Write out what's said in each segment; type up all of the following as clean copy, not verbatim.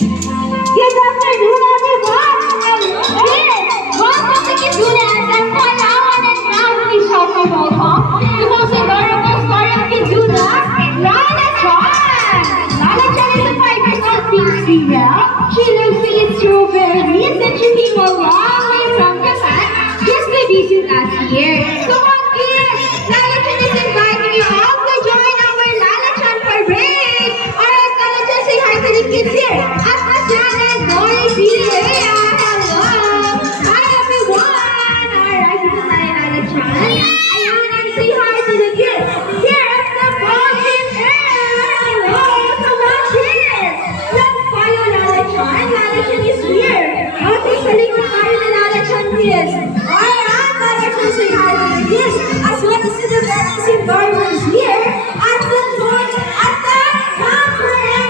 Good afternoon, everyone! Welcome to Kijunas and Palawan and proudly shout welcome to most adorable star of Kijunas, Lala Chan! Lala Chan is a 5-year-old pink female. She loves to eat strawberries and she came a long way from Japan just to visit us here. So on kids, Lala Chan is inviting you all to join our Lala Chan parade! Alright, Lala Chan, say hi to the kids here! At Dory B. Hello! Hi everyone! Alright, dito tayo Lala Chan. Ayan, and say hi to the kids. Here at the Boston Air! Hello! Come on kids! Let's follow Lala Chan. Lala Chan is here. Okay, sa likod tayo na Lala Chan kids. Alright, Lala Chan, say hi to the kids. As well as to the parents and guardians here at the conference hall here.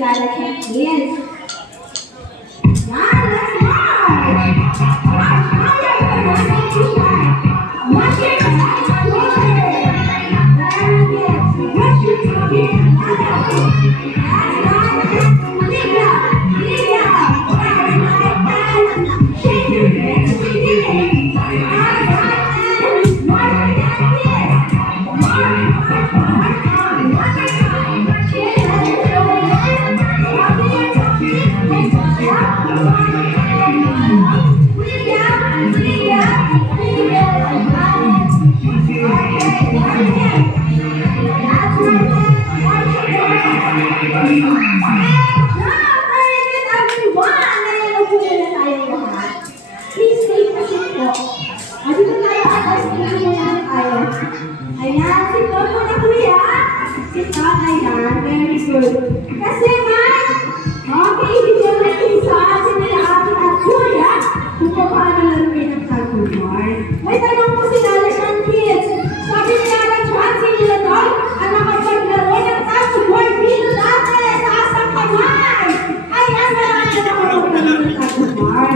Lala Chan kids. Now let's march! Please take a seat po. Dito tayo at tayo. Ayan, sit down muna kuya. Sit down, ayan. Very good. Kasi man, okay, bigyan natin sa atin nila ate at kuya kung paano laruin ang tagumar. May tanong po sila, Leshan Kids. Sabi nila na chance nila doon ang nakapaglaro ng tagumar dito dati sa asang kamay. Ayan, marami na nakapaglaro ng tagumar.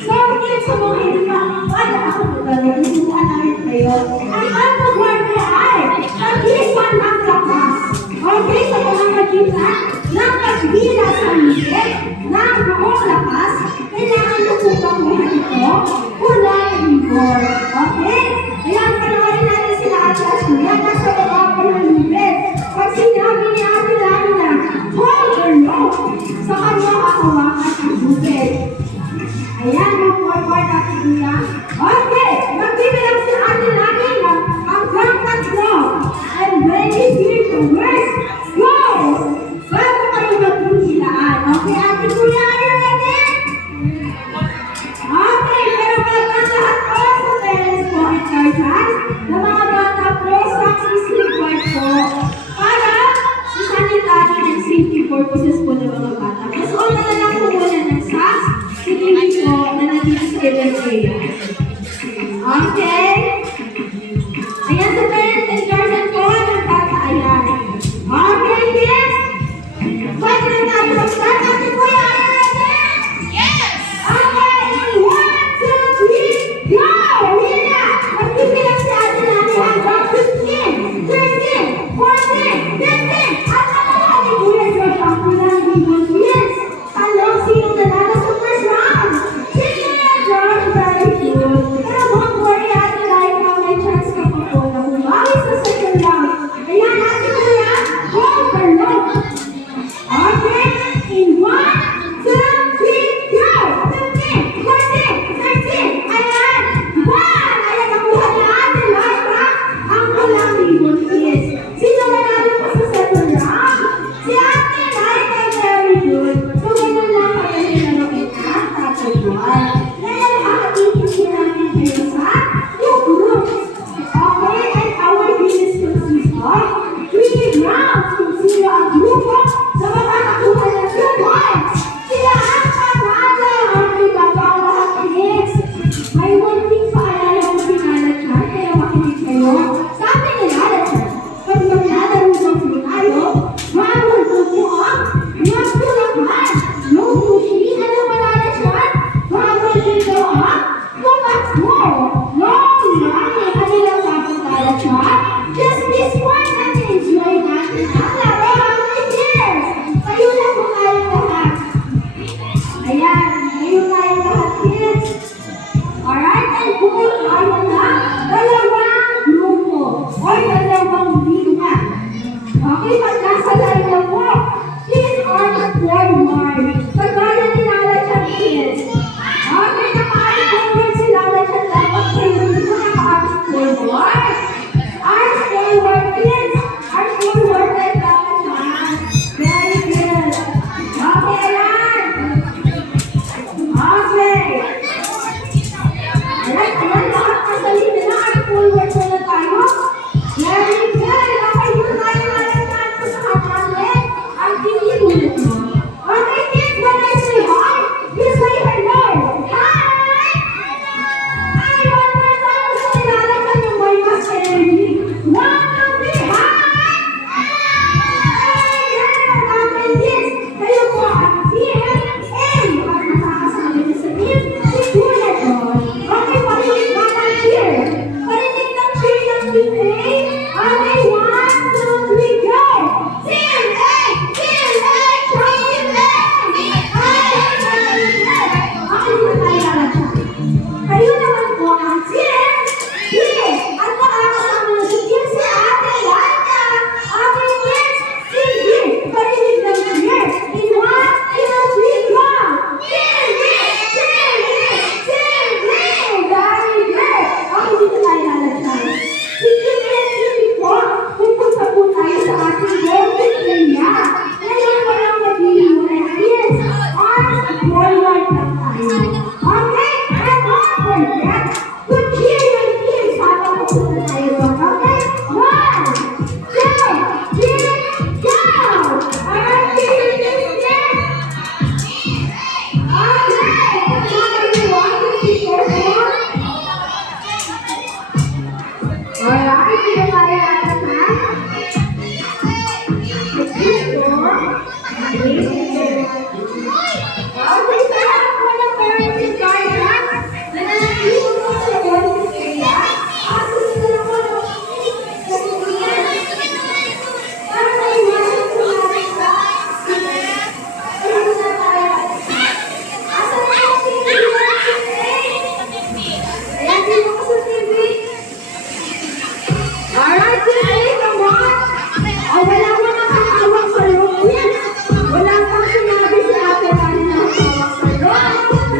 So, kids, sa mga hindi pa, wala ako maglalaro. Susukaan namin kayo. Ang tagumar niya ay nagisan ng lakas. Okay, sa mga nagisan ng pagbila sa liit ng buong lakas, kailangan nyo po kamuhan ito kulay libor. Okay? Ayan, panoorin natin sila at kuya nasa baba po ng libet. Pag sinabi ni Ate Lani na, hold or no, sa kanya hahawakan ang bukid. Ayan, move forward Ate Kuya. Okay, magbibilang si Ate Lani na hanggang 3. And when you hear the words, go! Bago kayo magbuhilaan. Okay, Ate Kuya, are you ready? Okay, pero bago ang lahat po sa parents po at guardians, na mga bata po sa sleep guard po para sa sanitary and safety purposes po ng mga bata. Mas all na lang po muna ng socks, sige po na nandito sa area. Okay? Ayan sa parents and guardian po ng bata, ayan. Okay, kids? Pwede na tayo mag-start. Ate Kuya, are you ready? Yes! Okay, 1, 2, 3, go! Here na! Magbibilang si Ate Lani hanggang 15, 13, 14, 15. At ako, Ate Kuya Josh, ang kulang libon. Yes! Talong, sino nanalo sa first round? Si Kuya Josh, very good. Pero don't worry, Ate Lani, may chance ka pa po na bumawi sa second round. Ayan, Ate Kuya, hold the rope. Okay, in 1, 2, 3, go! 15, 14, 13, ayan! 1! Ayan, nakuha ni Ate Laika ang kulang libon kids. Sino manalo pa sa second round? Si Ate Laika, very good. So, ganun lang kayo nilaruin at tataguan. Ngayon, makakatikin natin kayo sa 2 groups. Okay, and our games consists of 3 rounds kung sino ang grupo sa makakakuha ng 2 points. Sila ang panalo ang ibabang lahat kids. May munting paalala kung sinalat siya, kaya makinig kayo. Sabi nila na siya, pag maglalaro ng tayo, bawal po po ang magtulakan. Yung sushi, ano malala siya? Bawal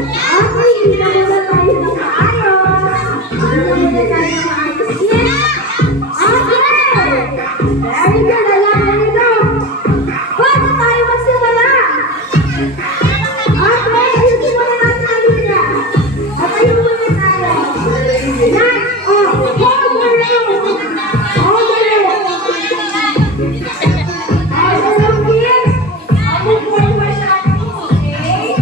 Okay, hindi muna tayo ng maayos. Hindi muna tayo ng maayos. Okay! Very good, alam na nito. Bago tayo magsimula. Okay, ayusin muna natin ang linya. At ayun muna tayo. Next, hold the room. Hold the room. Hold the room, kids. Move forward, okay?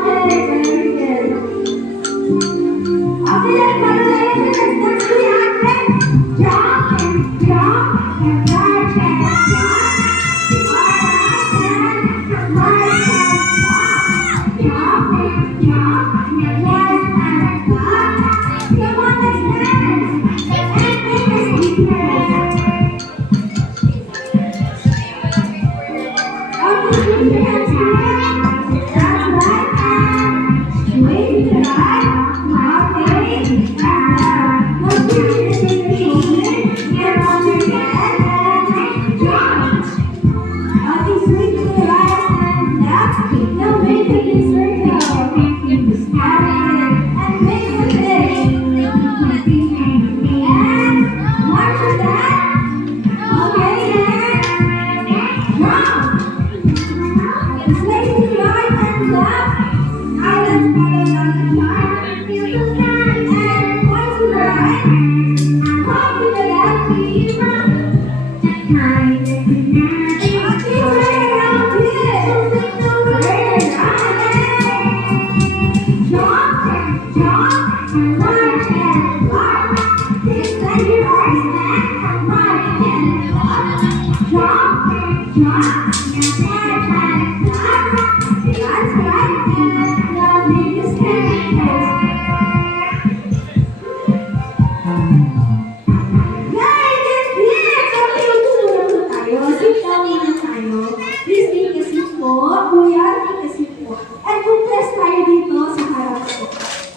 very good. Okay, let's go to the next to the ate. Jump and jump and march and jump. Alright, march and jump. Jump and jump and march and jump. Come on, let's dance. And make us different.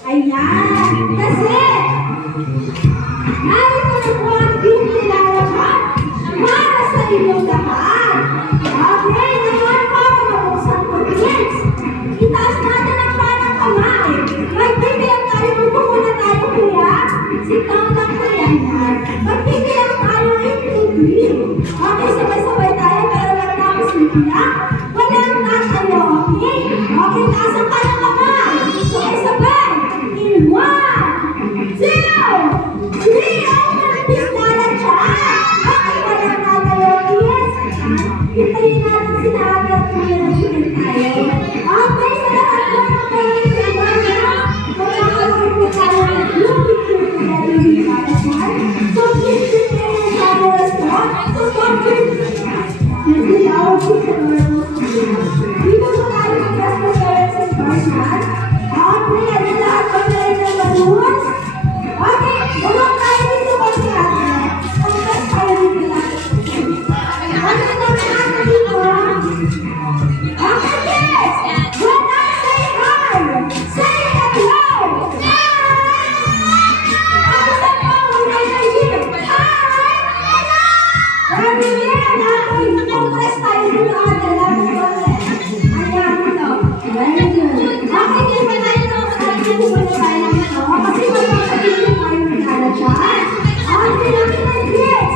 Ayan! Kasi, narito na po ang gift ni Lara Chan para sa inyong lahat. Okay, ngayon para mabuksan ko kids. Itaas natin ang parang kamay. Magbibigyan tayo, magpumuna tayo kuya. Sitaw lang kuya yan. Magbibigyan tayo 8 to 3. Okay, sabay-sabay tayo pero lang tapos bigla. Walang tatayo, okay? Okay, taas ang parang kamay. Sabay-sabay. In 1, 2, 3, open this Lara Chan. Okay, walang tatayo, yes. Hintayin natin si Lara at kuya na chicken tayo. Okay, sa lahat po ng kayo sa mga magkakaroon po tayo ng group picture together with Lara Chan. So please prepare your cameras po. So don't forget nagtitawag po sa mga dito po tayo mag-dress na parents and partners. Okay, ano lahat po na rin ng balloons? Okay, umang tayo dito po si ate. Ang best tayo dito natin. Ano na natin dito? Okay, kids! When I say hi, say hello! Ano sa po? When I say here, hi! Very good! Okay, mag-dress tayo dito ate. Love you ate. Ayan dito. Very good. Okay, kids, ba tayo na makakita po na tayo dito? Kasi magpapagiging tayo ng Lara Chan. Okay, laki na kids!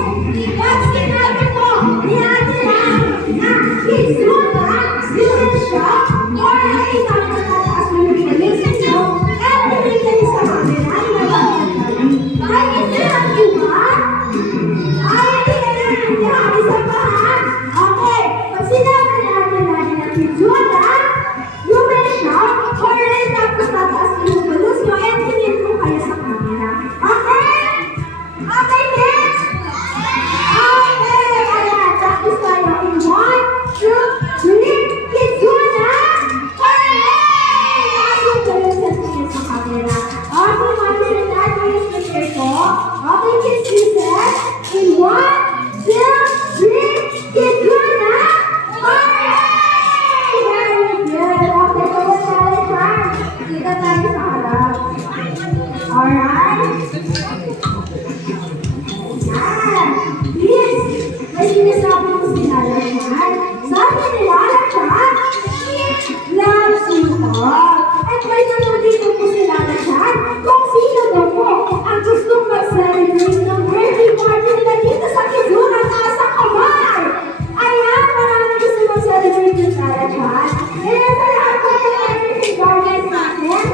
Vaccine natin po ni ate lang na kids Zula, Zula Shop, or nakita ko na tataas mo yung police. So, everything kayo sa camera, ay, kasi ang iba, ay, hindi na, isa pa ha? Okay, pag sinabi natin na kids Zula, you will shop, or tapos tataas mo yung police, so everything po kayo sa camera. Okay? Okay, kids? Okay, ayan, tapos tayo in 1, 2, 3, kids Zula! Hooray! Tapos kayo sa tingin sa camera. Okay, mami na tayo yung speaker ko. Okay, kids, listen. In 1, 2, 3, kids Zula! Hooray! Very good. Okay, kayo tayo siya. Kita tayo sa harap. Alright? Yan. Kids, may sinasabi ko si Lara Chan. Sabi ni Lara Chan, loves you all. At may nanudito po si Lara Chan kung sino daw po ang gustong mag-celebrate ng birthday party nila dito sa Kizuna taas sa kamay. Ayan, maraming gusto mag-celebrate ng Lara Chan. Kaya sa lahat po ng everything guardians natin,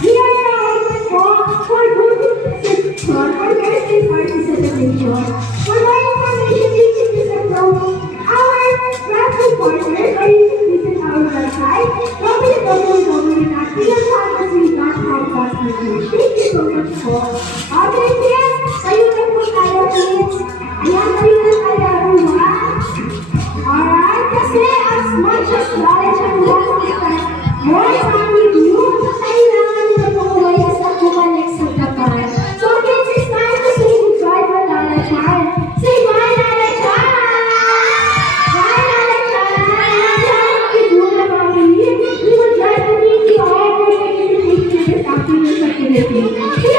here are open po for birthday party celebration. For more information, you can visit our raffle partners or you can visit our website real fantasy not have that with you. Thank you so much po. Okay, kids, kayo na po tayo, kids. Ayan, kayo na tayo, everyone. Alright, kasi as much as knowledge and wisdom, more time with you, kailangan nyo pong layas at bumalik sa Japan. So kids, it's time to say goodbye to Lala Chan. Say bye, Lala Chan! Bye, Lala Chan! Sana makikita kami. We would like to meet you all for the this afternoon sa Philippines.